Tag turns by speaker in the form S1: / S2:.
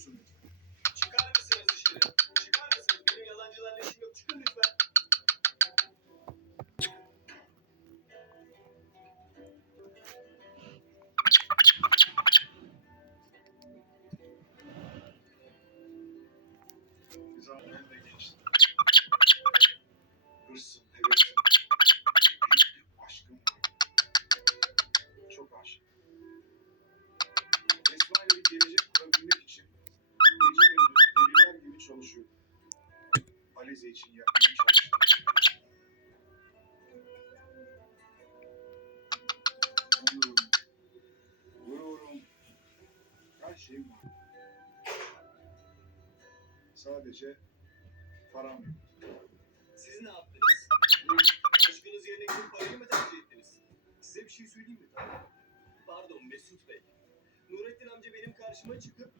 S1: musunuz? Şey.
S2: Çıkar mısınız dışarı? Çıkar mısınız? Benim yalancılarla işim yok. Çıkın lütfen.
S1: Zaten de geçti. Hırsın. Çok aşık. Esma bir gelecek için yapmaya çalıştım. Gururum, gururum, her şeyim var. Sadece param yok.
S2: Siz ne yaptınız? Aşkınız yerine gidip parayı mı tercih ettiniz? Size bir şey söyleyeyim mi? Pardon Mesut Bey. Nurettin amca benim karşıma çıkıp